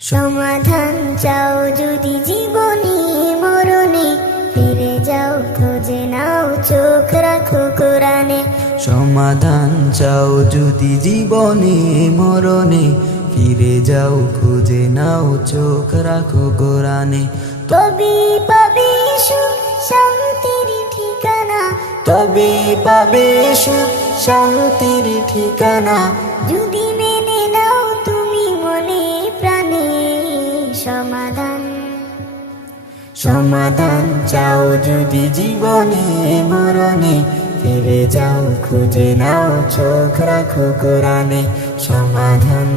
সমাধান চাও যদি জীবনে মরণে, ফিরে যাও খুঁজে নাও চোখ রাখো কোরআনে। সমাধান চাও যদি জীবনে মরণে, ফিরে যাও খুঁজে নাও চোখ রাখো কোরআনে। তবে পাবে সুখ শান্তির ঠিকানা, তবে পাবে সুখ শান্তির ঠিকানা, যদি মেনে নাও তুমি মনে প্রাণে। সমাধান সমাধান চাও যদি জীবনে মরণে, ফিরে যাও খুঁজে নাও চোখ রাখো কোরআনে। সমাধান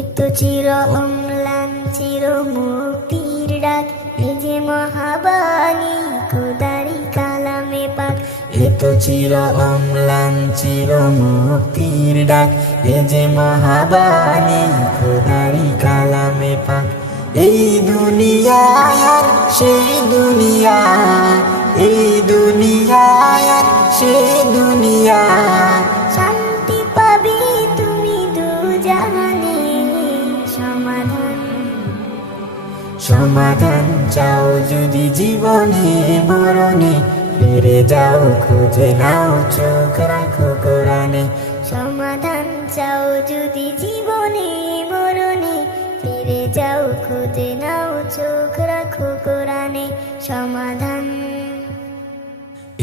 এত চির অম্লান চির মুক্তির ডাক, এ যে মহাবাণী খোদারি কালামে পাক। এত চির অম্লান চির মুক্তির ডাক, এ যে মহাবাণী খোদারি কালামে পাক। এই দুনিয়ায় আর সেই দুনিয়া, এই দুনিয়ায় আর সেই দুনিয়া, শান্তি পাবে তুমি দু জাহানে। সমাধান সমাধান চাও যদি জীবনে মরণে, ফিরে যাও খুঁজে নাও চোখ রাখো কোরআনে। সমাধান চাও যদি জীবনে মরণে, ফিরে যাও খুঁজে নাও চোখ রাখো কোরআনে। সমাধান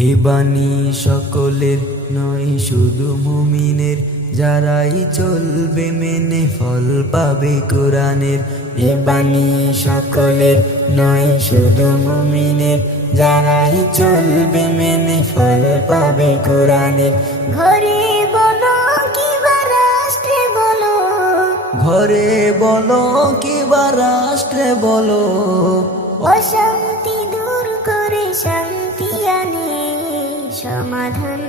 এ বাণী সকলের নয় শুধু মুমিনের, যারাই চলবে মেনে ফল পাবে কোরআনের। এ বাণী সকলের নয় শুধু মুমিনের, যারাই চলবে মেনে ফল পাবে কোরআনের। ঘরে বলো কিবা রাষ্ট্রে বলো, ঘরে বলো কিবা রাষ্ট্রে বলো, অশান্তি দূর করে শান্তি আনে। সমাধান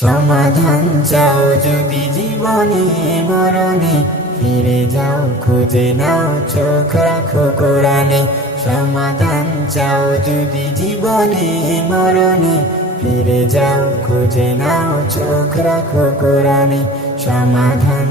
সমাধান চাও যদি জীবনে মরণে, ফিরে যাও খুঁজে নাও চোখ রাখো কোরআনে। সমাধান চাও যদি জীবনে মরণে, ফিরে যাও খুঁজে নাও চোখ রাখো কোরআনে। সমাধান